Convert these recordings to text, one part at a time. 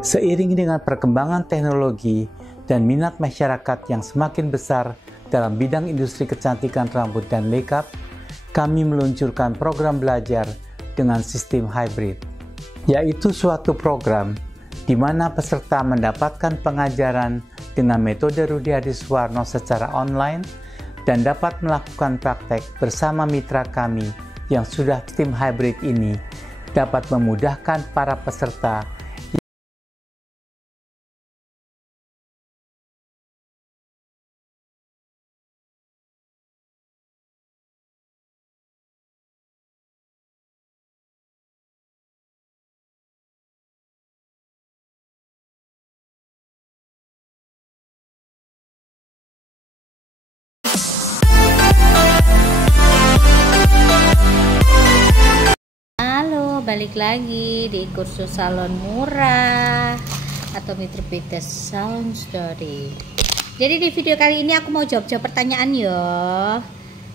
Seiring dengan perkembangan teknologi dan minat masyarakat yang semakin besar dalam bidang industri kecantikan rambut dan makeup, kami meluncurkan program belajar dengan sistem hybrid, yaitu suatu program di mana peserta mendapatkan pengajaran dengan metode Rudi Hadiswarno secara online dan dapat melakukan praktek bersama mitra kami yang sudah sistem hybrid ini dapat memudahkan para peserta balik lagi di kursus salon murah atau Mitra Beda Salon Story. Jadi di video kali ini aku mau jawab pertanyaan ya.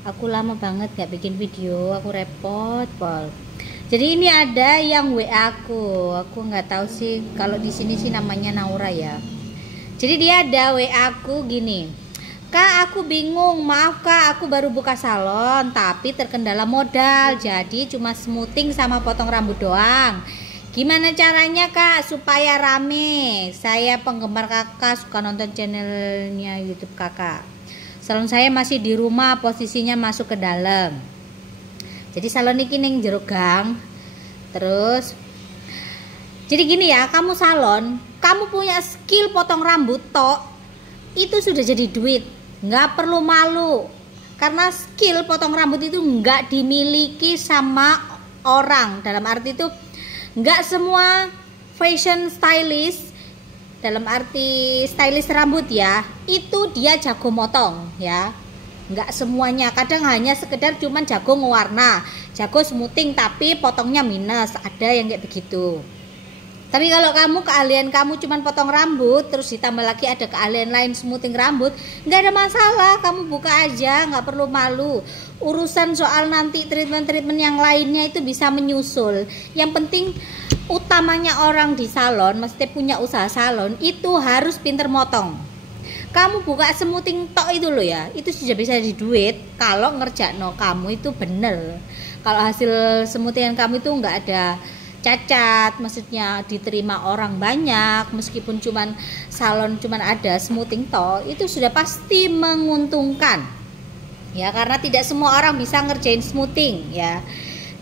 Aku lama banget gak bikin video, aku repot pol. Jadi ini ada yang WA aku nggak tahu sih kalau di sini sih namanya Naura ya. Jadi dia ada WA aku gini. Kak, aku bingung, maaf kak, aku baru buka salon tapi terkendala modal, jadi cuma smoothing sama potong rambut doang. Gimana caranya kak supaya rame? Saya penggemar kakak, suka nonton channelnya YouTube kakak. Salon saya masih di rumah, posisinya masuk ke dalam. Jadi salon ini ning jero gang. Terus jadi gini ya, kamu salon, kamu punya skill potong rambut tok, itu sudah jadi duit. Nggak perlu malu, karena skill potong rambut itu nggak dimiliki sama orang. Dalam arti itu nggak semua fashion stylist, dalam arti stylist rambut ya, itu dia jago motong ya. Nggak semuanya, kadang hanya sekedar cuman jago ngewarna, jago smoothing tapi potongnya minus, ada yang kayak begitu. Tapi kalau keahlian kamu cuma potong rambut, terus ditambah lagi ada keahlian lain smoothing rambut, nggak ada masalah, kamu buka aja, nggak perlu malu. Urusan soal nanti treatment yang lainnya itu bisa menyusul. Yang penting utamanya orang di salon, mesti punya usaha salon, itu harus pinter motong. Kamu buka smoothing tok itu loh ya, itu sudah bisa jadi duit kalau ngerjakno kamu itu bener. Kalau hasil smoothingan kamu itu nggak ada cacat, maksudnya diterima orang banyak, meskipun cuman salon cuman ada smoothing toh, itu sudah pasti menguntungkan ya, karena tidak semua orang bisa ngerjain smoothing ya.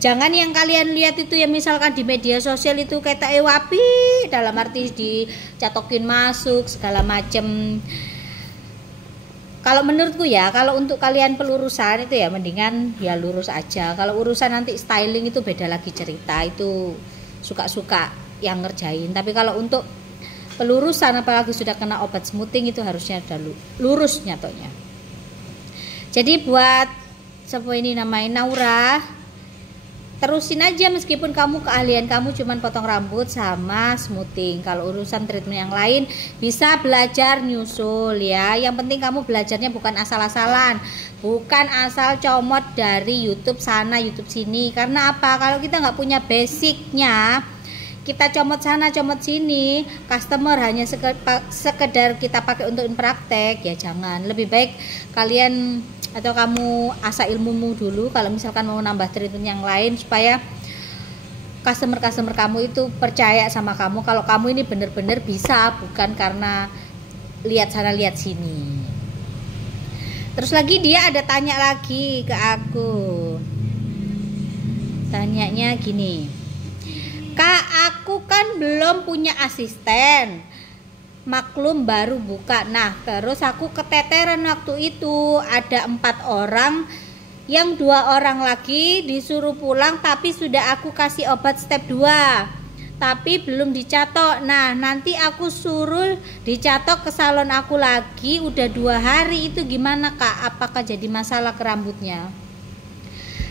Jangan yang kalian lihat itu ya, misalkan di media sosial itu kayak wapi, dalam arti dicatokin masuk segala macem. Kalau menurutku ya, kalau untuk kalian pelurusan itu ya mendingan ya lurus aja. Kalau urusan nanti styling itu beda lagi cerita, itu suka-suka yang ngerjain. Tapi kalau untuk pelurusan apalagi sudah kena obat smoothing itu harusnya ada lurus nyatonya. Jadi buat siapa ini namanya Naura, terusin aja meskipun keahlian kamu cuman potong rambut sama smoothing. Kalau urusan treatment yang lain bisa belajar nyusul ya. Yang penting kamu belajarnya bukan asal-asalan, bukan asal comot dari YouTube sana YouTube sini. Karena apa? Kalau kita nggak punya basicnya, kita comot sana comot sini, customer hanya sekedar kita pakai untuk praktek, ya jangan. Lebih baik kalian atau kamu asah ilmumu dulu kalau misalkan mau nambah treatment yang lain, supaya customer kamu itu percaya sama kamu kalau kamu ini bener-bener bisa, bukan karena lihat sana lihat sini. Terus lagi dia ada tanya lagi ke aku, tanyanya gini, kak aku kan belum punya asisten, maklum baru buka. Nah terus aku keteteran waktu itu, ada 4 orang, yang 2 orang lagi disuruh pulang tapi sudah aku kasih obat step 2 tapi belum dicatok. Nah nanti aku suruh dicatok ke salon aku lagi, udah 2 hari, itu gimana kak? Apakah jadi masalah ke rambutnya?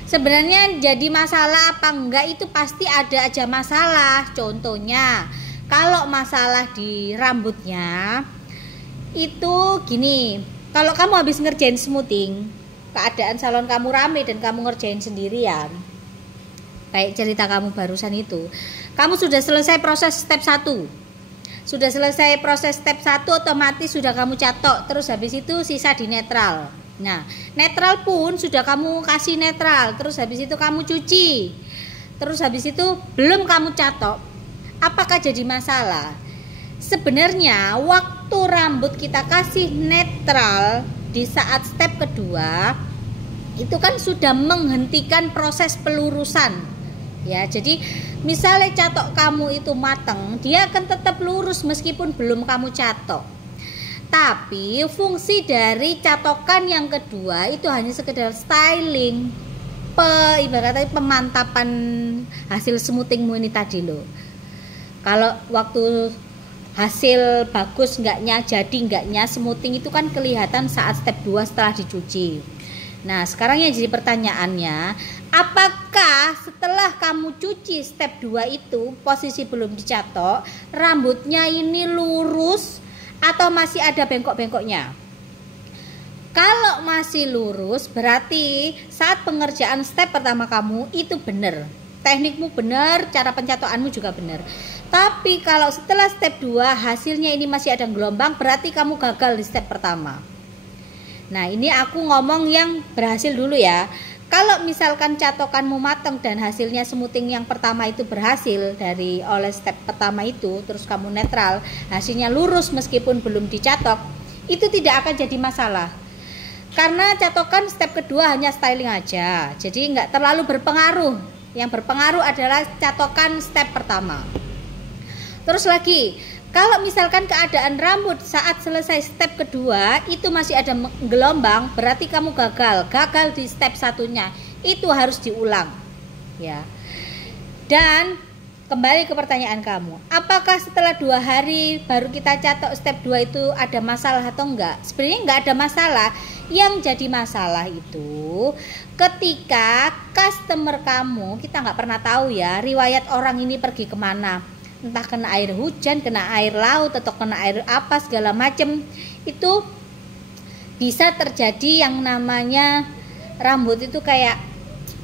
Sebenarnya jadi masalah apa enggak itu pasti ada aja masalah. Contohnya kalau masalah di rambutnya itu gini, kalau kamu habis ngerjain smoothing, keadaan salon kamu rame dan kamu ngerjain sendirian, kayak cerita kamu barusan itu, kamu sudah selesai proses step 1, Sudah selesai proses step 1, otomatis sudah kamu catok, terus habis itu sisa di netral. Nah, netral pun sudah kamu kasih netral, terus habis itu kamu cuci. Terus habis itu belum kamu catok. Apakah jadi masalah? Sebenarnya waktu rambut kita kasih netral di saat step kedua itu kan sudah menghentikan proses pelurusan. Ya, jadi misalnya catok kamu itu mateng, dia akan tetap lurus meskipun belum kamu catok. Tapi fungsi dari catokan yang kedua itu hanya sekedar styling, ibaratnya pemantapan hasil smoothingmu ini tadi loh. Kalau waktu hasil bagus enggaknya, jadi enggaknya smoothing itu kan kelihatan saat step 2 setelah dicuci. Nah, sekarang yang jadi pertanyaannya, apakah setelah kamu cuci step 2 itu posisi belum dicatok, rambutnya ini lurus atau masih ada bengkok-bengkoknya? Kalau masih lurus, berarti saat pengerjaan step pertama kamu itu benar. Teknikmu benar, cara pencatokanmu juga benar. Tapi kalau setelah step 2 hasilnya ini masih ada gelombang, berarti kamu gagal di step pertama. Nah, ini aku ngomong yang berhasil dulu ya. Kalau misalkan catokanmu matang dan hasilnya smoothing yang pertama itu berhasil dari oleh step pertama itu, terus kamu netral, hasilnya lurus meskipun belum dicatok, itu tidak akan jadi masalah. Karena catokan step kedua hanya styling aja, jadi nggak terlalu berpengaruh. Yang berpengaruh adalah catokan step pertama. Terus lagi, kalau misalkan keadaan rambut saat selesai step kedua itu masih ada gelombang, berarti kamu gagal di step satunya. Itu harus diulang, ya. Dan kembali ke pertanyaan kamu, apakah setelah 2 hari baru kita catok step 2 itu ada masalah atau enggak? Sebenarnya enggak ada masalah. Yang jadi masalah itu ketika customer kamu, kita nggak pernah tahu ya riwayat orang ini pergi kemana, entah kena air hujan, kena air laut, atau kena air apa segala macem. Itu bisa terjadi yang namanya rambut itu kayak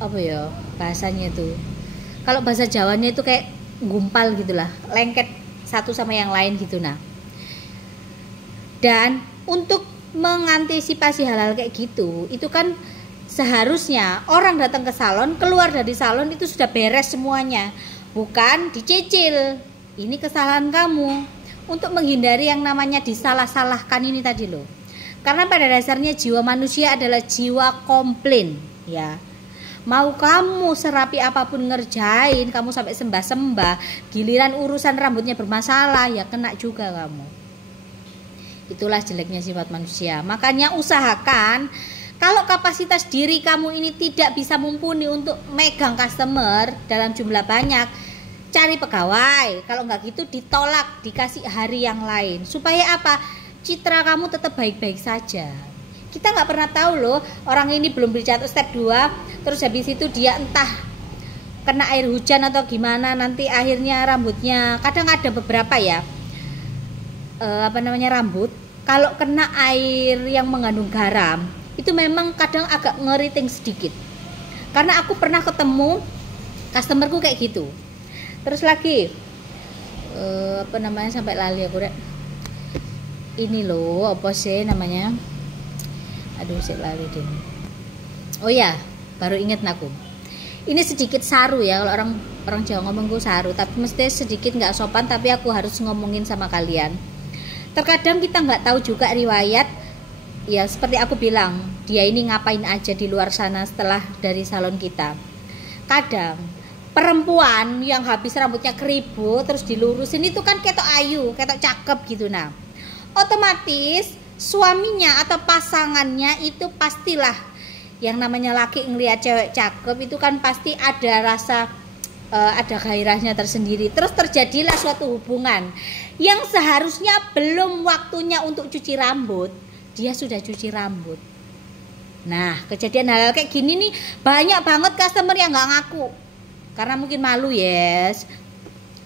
apa ya bahasanya itu, kalau bahasa Jawanya itu kayak gumpal gitulah, lengket satu sama yang lain gitu. Nah, dan untuk mengantisipasi hal-hal kayak gitu, itu kan seharusnya orang datang ke salon, keluar dari salon itu sudah beres semuanya, bukan dicicil. Ini kesalahan kamu untuk menghindari yang namanya disalah-salahkan ini tadi loh. Karena pada dasarnya jiwa manusia adalah jiwa komplain, ya. Mau kamu serapi apapun ngerjain, kamu sampai sembah-sembah, giliran urusan rambutnya bermasalah, ya kena juga kamu. Itulah jeleknya sifat manusia. Makanya usahakan kalau kapasitas diri kamu ini tidak bisa mumpuni untuk megang customer dalam jumlah banyak, cari pegawai. Kalau nggak gitu ditolak, dikasih hari yang lain. Supaya apa? Citra kamu tetap baik-baik saja. Kita nggak pernah tahu loh, orang ini belum dicatat step 2, terus habis itu dia entah kena air hujan atau gimana, nanti akhirnya rambutnya, kadang ada beberapa ya, rambut kalau kena air yang mengandung garam itu memang kadang agak ngeriting sedikit. Karena aku pernah ketemu customerku kayak gitu. Terus lagi sampai lali aku rek. Ini loh, apa sih namanya? Aduh, saya lali deh. Oh ya, baru inget aku. Ini sedikit saru ya, kalau orang Jawa ngomong gue saru, tapi mesti sedikit nggak sopan, tapi aku harus ngomongin sama kalian. Terkadang kita nggak tahu juga riwayat, ya seperti aku bilang, dia ini ngapain aja di luar sana setelah dari salon kita. Kadang perempuan yang habis rambutnya keribu terus dilurusin itu kan ketok ayu, ketok cakep gitu. Nah, otomatis suaminya atau pasangannya itu pastilah, yang namanya laki ngelihat cewek cakep itu kan pasti ada rasa ada gairahnya tersendiri. Terus terjadilah suatu hubungan yang seharusnya belum waktunya untuk cuci rambut, dia sudah cuci rambut. Nah, kejadian hal-hal kayak gini nih banyak banget customer yang nggak ngaku karena mungkin malu, yes.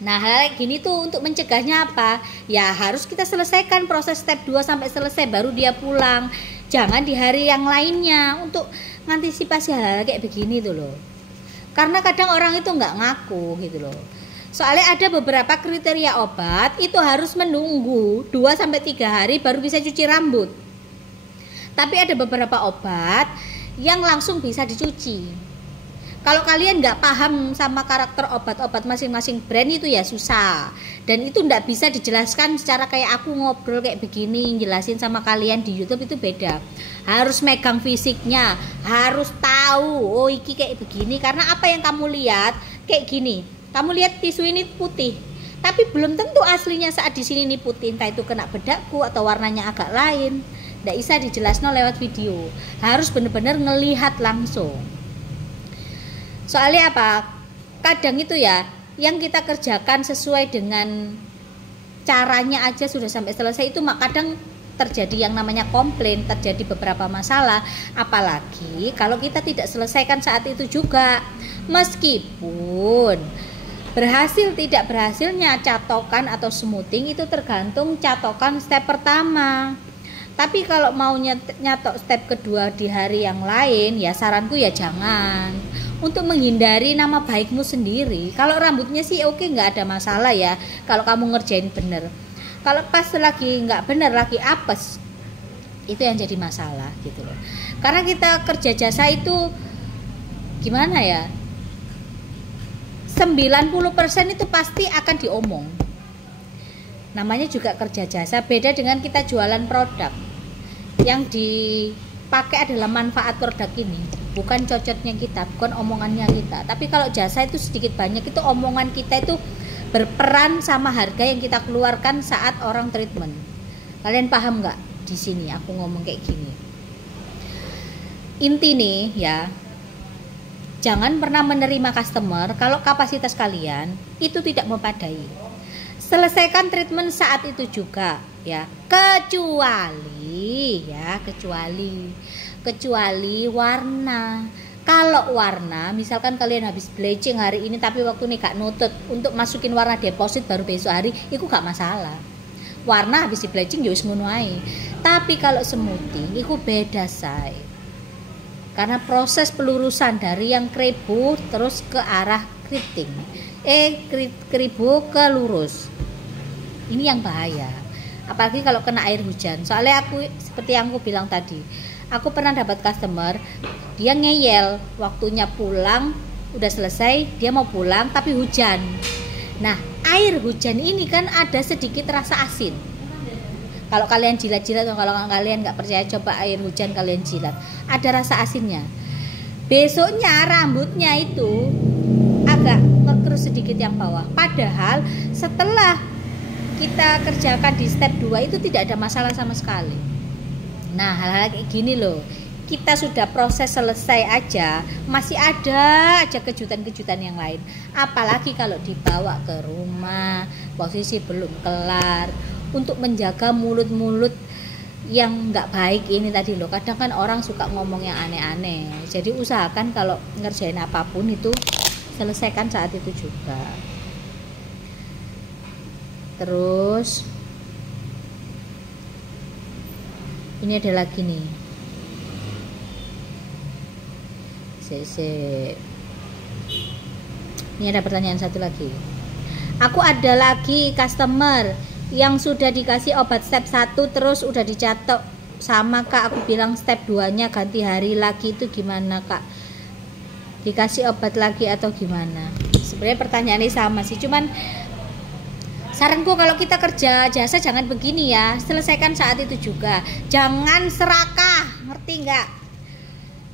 Nah, hal kayak gini tuh untuk mencegahnya apa? Ya harus kita selesaikan proses step 2 sampai selesai baru dia pulang. Jangan di hari yang lainnya, untuk mengantisipasi hal-hal kayak begini tuh loh. Karena kadang orang itu nggak ngaku gitu loh. Soalnya ada beberapa kriteria obat itu harus menunggu 2-3 hari baru bisa cuci rambut. Tapi ada beberapa obat yang langsung bisa dicuci. Kalau kalian nggak paham sama karakter obat-obat masing-masing brand itu ya susah. Dan itu nggak bisa dijelaskan secara kayak aku ngobrol kayak begini, jelasin sama kalian di YouTube itu beda. Harus megang fisiknya, harus tahu, oh iki kayak begini. Karena apa yang kamu lihat kayak gini. Kamu lihat tisu ini putih, tapi belum tentu aslinya saat di sini ini putih. Entah itu kena bedakku atau warnanya agak lain. Nggak bisa dijelaskan lewat video. Harus benar-benar ngelihat langsung. Soalnya apa? Kadang itu ya, yang kita kerjakan sesuai dengan caranya aja sudah sampai selesai itu kadang terjadi yang namanya komplain, terjadi beberapa masalah. Apalagi kalau kita tidak selesaikan saat itu juga. Meskipun berhasil tidak berhasilnya catokan atau smoothing itu tergantung catokan step pertama. Tapi kalau mau nyatok step kedua di hari yang lain, ya saranku ya jangan. Untuk menghindari nama baikmu sendiri. Kalau rambutnya sih oke, nggak ada masalah ya. Kalau kamu ngerjain bener. Kalau pas lagi nggak bener, lagi apes, itu yang jadi masalah gitu loh. Karena kita kerja jasa itu gimana ya? 90% itu pasti akan diomong. Namanya juga kerja jasa, beda dengan kita jualan produk. Yang dipakai adalah manfaat produk ini, bukan cocoknya kita, bukan omongannya kita. Tapi kalau jasa itu sedikit banyak itu omongan kita itu berperan sama harga yang kita keluarkan saat orang treatment. Kalian paham nggak di sini aku ngomong kayak gini? Inti nih ya, jangan pernah menerima customer kalau kapasitas kalian itu tidak memadai. Selesaikan treatment saat itu juga ya, kecuali warna. Kalau warna, misalkan kalian habis bleaching hari ini tapi waktu ini gak nutut untuk masukin warna deposit baru besok hari, itu gak masalah. Warna habis di bleaching ya wis ngono ae. Tapi kalau smoothing itu beda say. Karena proses pelurusan dari yang keribu terus ke arah keriting. Keribu ke lurus. Ini yang bahaya. Apalagi kalau kena air hujan. Soalnya aku seperti yang aku bilang tadi, aku pernah dapat customer, dia ngeyel waktunya pulang, udah selesai, dia mau pulang tapi hujan. Nah, air hujan ini kan ada sedikit rasa asin. Kalau kalian jilat-jilat atau kalau kalian nggak percaya coba air hujan kalian jilat, ada rasa asinnya. Besoknya rambutnya itu agak ngekerus sedikit yang bawah. Padahal setelah kita kerjakan di step 2 itu tidak ada masalah sama sekali. Nah, hal-hal kayak gini loh, kita sudah proses selesai aja, masih ada aja kejutan-kejutan yang lain. Apalagi kalau dibawa ke rumah, posisi belum kelar, untuk menjaga mulut-mulut yang nggak baik ini tadi loh. Kadang kan orang suka ngomong yang aneh-aneh. Jadi usahakan kalau ngerjain apapun itu selesaikan saat itu juga. Terus ini ada lagi nih. Ini ada pertanyaan satu lagi. Aku ada lagi customer yang sudah dikasih obat step 1 terus udah dicatok sama kak. Aku bilang step 2-nya ganti hari lagi, itu gimana kak? Dikasih obat lagi atau gimana? Sebenarnya pertanyaannya sama sih, cuman saranku kalau kita kerja jasa jangan begini ya, selesaikan saat itu juga. Jangan serakah, ngerti nggak?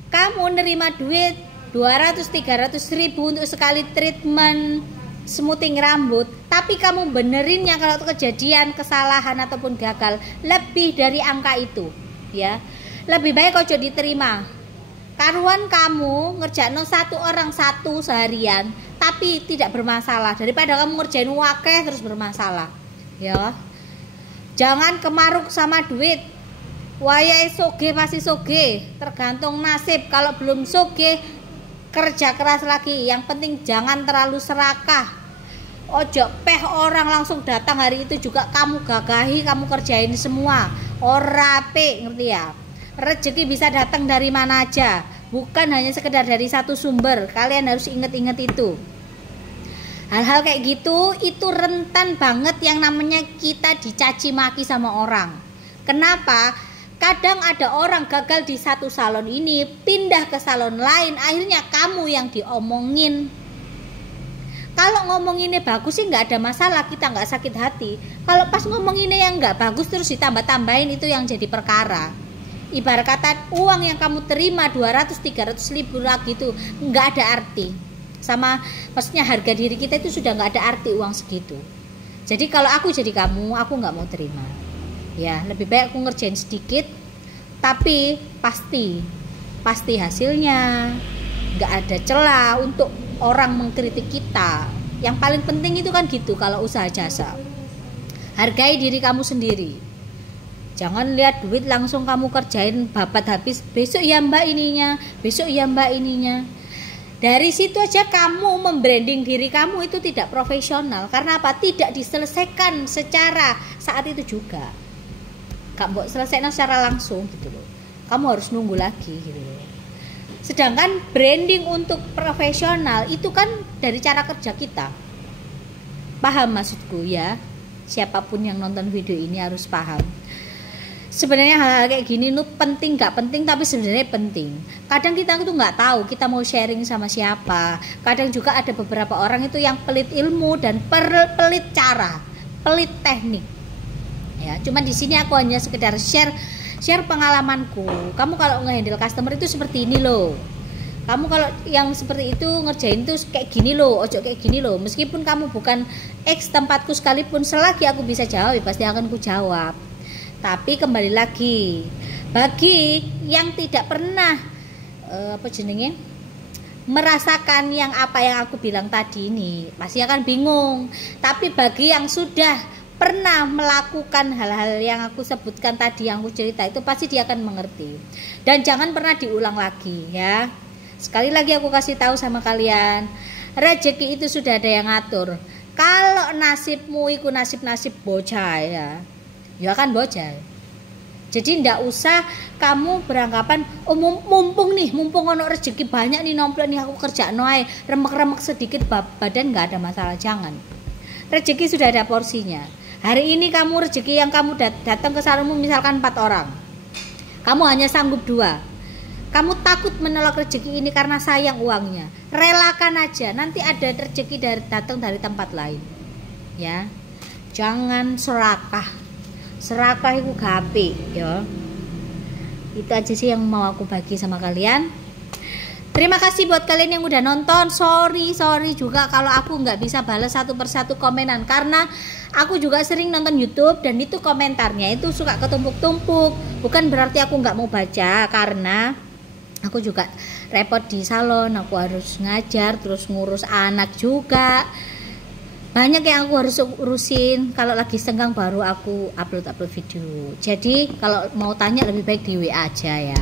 Kamu nerima duit 200-300 ribu untuk sekali treatment smoothing rambut, tapi kamu benerinnya kalau kejadian kesalahan ataupun gagal lebih dari angka itu ya, lebih baik ojo diterima. Karuan kamu ngerjain satu orang satu seharian tapi tidak bermasalah daripada kamu ngerjain wakeh terus bermasalah ya. Jangan kemaruk sama duit. Wayai soge masih soge, tergantung nasib. Kalau belum soge kerja keras lagi. Yang penting jangan terlalu serakah. Ojo peh orang langsung datang hari itu juga kamu gagahi, kamu kerjain semua. Ora pe, ngerti ya? Rezeki bisa datang dari mana aja, bukan hanya sekedar dari satu sumber. Kalian harus ingat-ingat itu. Hal-hal kayak gitu itu rentan banget yang namanya kita dicaci maki sama orang. Kenapa? Kadang ada orang gagal di satu salon ini, pindah ke salon lain, akhirnya kamu yang diomongin. Kalau ngomonginnya bagus sih nggak ada masalah, kita nggak sakit hati. Kalau pas ngomonginnya yang nggak bagus terus ditambah-tambahin, itu yang jadi perkara. Ibarat kata uang yang kamu terima 200-300 ribu lagi itu nggak ada arti. Sama maksudnya harga diri kita itu sudah nggak ada arti uang segitu. Jadi kalau aku jadi kamu, aku nggak mau terima. Ya lebih baik aku ngerjain sedikit, tapi pasti hasilnya, nggak ada celah untuk orang mengkritik kita. Yang paling penting itu kan gitu kalau usaha jasa. Hargai diri kamu sendiri. Jangan lihat duit langsung kamu kerjain babat habis, besok ya mbak ininya, besok ya mbak ininya. Dari situ aja kamu membranding diri kamu itu tidak profesional. Karena apa? Tidak diselesaikan secara saat itu juga. Gak mau selesaikan secara langsung gitu loh. Kamu harus nunggu lagi gitu loh. Sedangkan branding untuk profesional itu kan dari cara kerja kita. Paham maksudku ya? Siapapun yang nonton video ini harus paham. Sebenarnya hal-hal kayak gini itu penting gak penting, tapi sebenarnya penting. Kadang kita itu nggak tahu kita mau sharing sama siapa. Kadang juga ada beberapa orang itu yang pelit ilmu dan pelit cara, pelit teknik. Ya, cuma di sini aku hanya sekedar share pengalamanku. Kamu kalau nge-handle customer itu seperti ini loh. Kamu kalau yang seperti itu ngerjain tuh kayak gini loh, ojo kayak gini loh. Meskipun kamu bukan ex tempatku sekalipun, selagi aku bisa jawab ya pasti akan ku jawab. Tapi kembali lagi, bagi yang tidak pernah merasakan yang apa yang aku bilang tadi ini, pasti akan bingung. Tapi bagi yang sudah pernah melakukan hal-hal yang aku sebutkan tadi, yang aku cerita, itu pasti dia akan mengerti. Dan jangan pernah diulang lagi ya. Sekali lagi aku kasih tahu sama kalian, rezeki itu sudah ada yang ngatur. Kalau nasibmu itu nasib-nasib bocah ya kan bocah. Jadi ndak usah kamu beranggapan mumpung ono rezeki banyak nih nomplok nih aku kerja noai remek-remek sedikit badan nggak ada masalah. Jangan. Rezeki sudah ada porsinya. Hari ini kamu rezeki yang kamu datang ke salonmu misalkan 4 orang. Kamu hanya sanggup 2. Kamu takut menolak rezeki ini karena sayang uangnya. Relakan aja, nanti ada rezeki datang dari tempat lain. Ya. Jangan serakah. Serakah itu gape ya. Itu aja sih yang mau aku bagi sama kalian. Terima kasih buat kalian yang udah nonton. Sorry juga kalau aku nggak bisa balas satu persatu komenan, karena aku juga sering nonton YouTube dan itu komentarnya itu suka ketumpuk-tumpuk. Bukan berarti aku nggak mau baca, karena aku juga repot di salon, aku harus ngajar, terus ngurus anak juga. Banyak yang aku harus urusin. Kalau lagi senggang baru aku upload video. Jadi kalau mau tanya lebih baik di WA aja ya.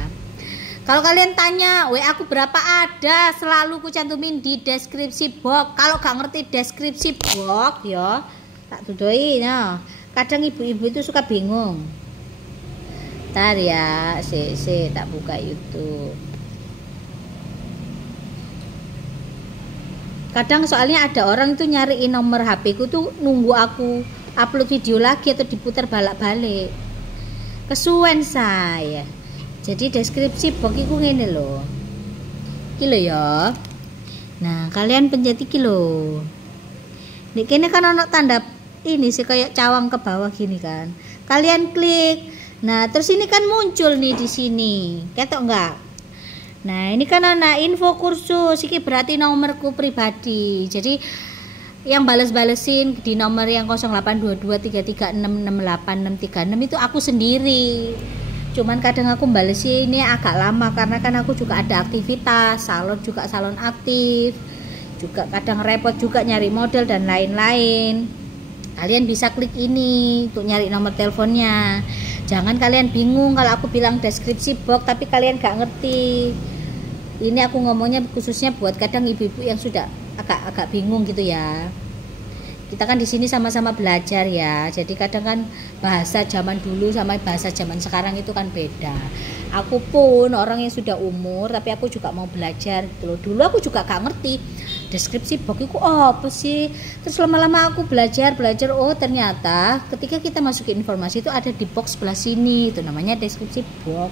Kalau kalian tanya WA aku berapa, ada, selalu ku cantumin di deskripsi box. Kalau gak ngerti deskripsi box ya tak tudoi ya. Kadang ibu-ibu itu suka bingung. Ntar ya, tak buka YouTube. Kadang soalnya ada orang itu nyariin nomor HP ku tuh nunggu aku upload video lagi atau diputar balik-balik. Kesuwen saya. Jadi deskripsi box iku ngene lho. Iki lho ya. Nah, kalian pencet iki lho. Nek kene kan ono tanda ini sih kayak cawang ke bawah gini kan. Kalian klik. Nah, terus ini kan muncul nih di sini. Ketok enggak? Nah, ini kan ada info kursus, ini berarti nomorku pribadi. Jadi yang bales-balesin di nomor yang 082233668636 itu aku sendiri. Cuman kadang aku balesin ini agak lama karena kan aku juga ada aktivitas, salon juga salon aktif. Juga kadang repot juga nyari model dan lain-lain. Kalian bisa klik ini untuk nyari nomor teleponnya. Jangan kalian bingung kalau aku bilang deskripsi box tapi kalian gak ngerti. Ini aku ngomongnya khususnya buat kadang ibu-ibu yang sudah agak bingung gitu ya. Kita kan di sini sama-sama belajar ya. Jadi kadang kan bahasa zaman dulu sama bahasa zaman sekarang itu kan beda. Aku pun orang yang sudah umur tapi aku juga mau belajar gitu loh. Dulu aku juga gak ngerti deskripsi box itu apa sih. Terus lama-lama aku belajar, oh ternyata ketika kita masukin informasi itu ada di box sebelah sini, itu namanya deskripsi box.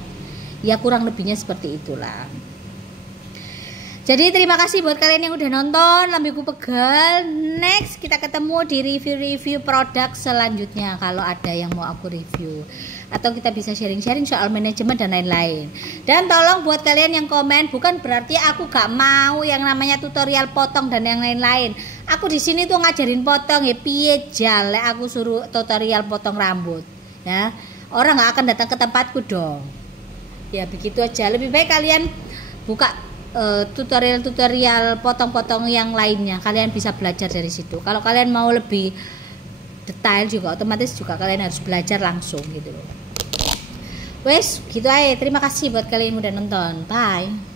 Ya kurang lebihnya seperti itulah. Jadi terima kasih buat kalian yang udah nonton, lambiku pegal. Next kita ketemu di review produk selanjutnya kalau ada yang mau aku review. Atau kita bisa sharing-sharing soal manajemen dan lain-lain. Dan tolong buat kalian yang komen, bukan berarti aku gak mau yang namanya tutorial potong dan yang lain-lain. Aku di sini tuh ngajarin potong ya piye jale aku suruh tutorial potong rambut. Ya, orang gak akan datang ke tempatku dong. Ya begitu aja. Lebih baik kalian buka tutorial potong-potong yang lainnya, kalian bisa belajar dari situ. Kalau kalian mau lebih detail juga otomatis juga kalian harus belajar langsung gitu loh. Wes gitu aja. Terima kasih buat kalian yang udah nonton. Bye.